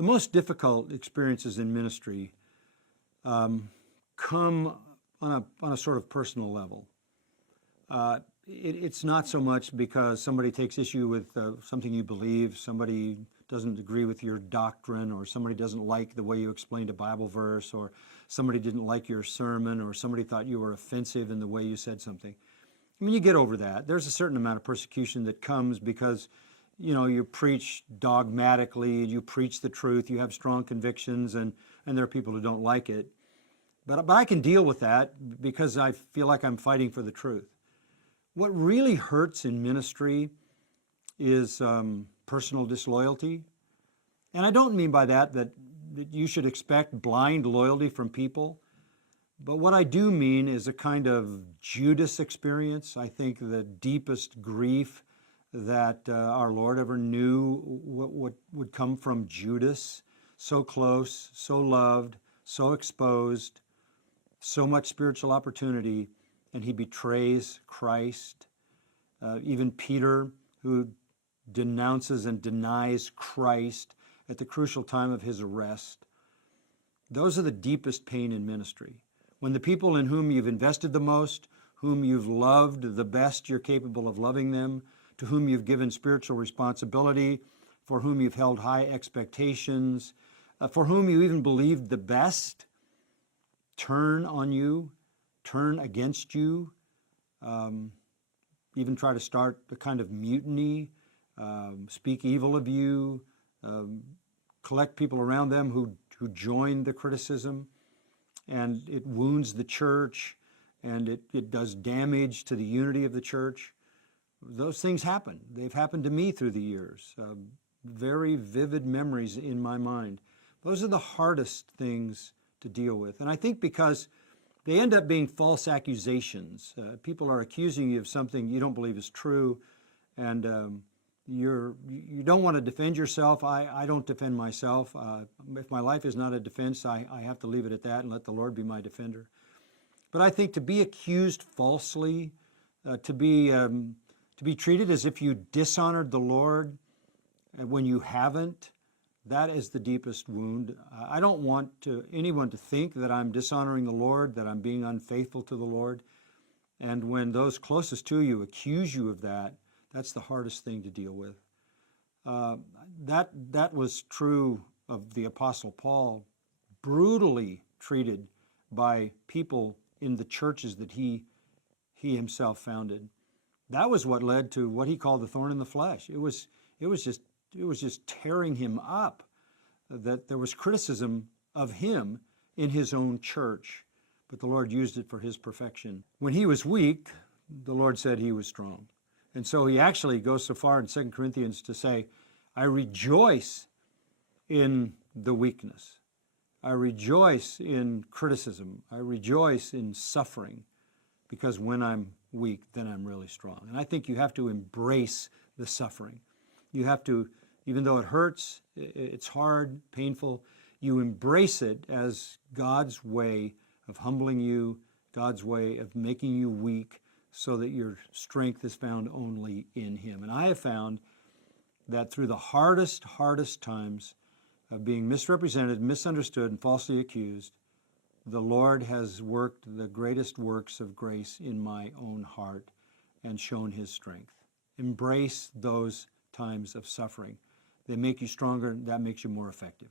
The most difficult experiences in ministry come on a sort of personal level. It's not so much because somebody takes issue with something you believe, somebody doesn't agree with your doctrine, or somebody doesn't like the way you explained a Bible verse, or somebody didn't like your sermon, or somebody thought you were offensive in the way you said something. I mean, you get over that. There's a certain amount of persecution that comes because, you know, you preach dogmatically, you preach the truth, you have strong convictions, and there are people who don't like it. But I can deal with that because I feel like I'm fighting for the truth. What really hurts in ministry is personal disloyalty. And I don't mean by that you should expect blind loyalty from people. But what I do mean is a kind of Judas experience. I think the deepest grief that our Lord ever knew what would come from Judas. So close, so loved, so exposed, so much spiritual opportunity, and he betrays Christ. Even Peter, who denounces and denies Christ at the crucial time of his arrest. Those are the deepest pain in ministry. When the people in whom you've invested the most, whom you've loved the best you're capable of loving them, to whom you've given spiritual responsibility, for whom you've held high expectations, for whom you even believed the best, turn on you, turn against you, even try to start a kind of mutiny, speak evil of you, collect people around them who join the criticism, and it wounds the church, and it does damage to the unity of the church. Those things happen. They've happened to me through the years. Very vivid memories in my mind. Those are the hardest things to deal with. And I think because they end up being false accusations. People are accusing you of something you don't believe is true, and you don't want to defend yourself. I don't defend myself. If my life is not a defense, I have to leave it at that and let the Lord be my defender. But I think to be accused falsely, to be treated as if you dishonored the Lord when you haven't, that is the deepest wound. I don't want anyone to think that I'm dishonoring the Lord, that I'm being unfaithful to the Lord. And when those closest to you accuse you of that, that's the hardest thing to deal with. That was true of the Apostle Paul, brutally treated by people in the churches that he himself founded. That was what led to what he called the thorn in the flesh. It was just tearing him up that there was criticism of him in his own church, but the Lord used it for his perfection. When he was weak, the Lord said he was strong. And so he actually goes so far in 2 Corinthians to say, I rejoice in the weakness. I rejoice in criticism. I rejoice in suffering, because when I'm weak, then I'm really strong. And I think you have to embrace the suffering. You have to, even though it hurts, it's hard, painful, you embrace it as God's way of humbling you, God's way of making you weak, so that your strength is found only in Him. And I have found that through the hardest times of being misrepresented, misunderstood, and falsely accused, the Lord has worked the greatest works of grace in my own heart and shown His strength. Embrace those times of suffering. They make you stronger. That makes you more effective.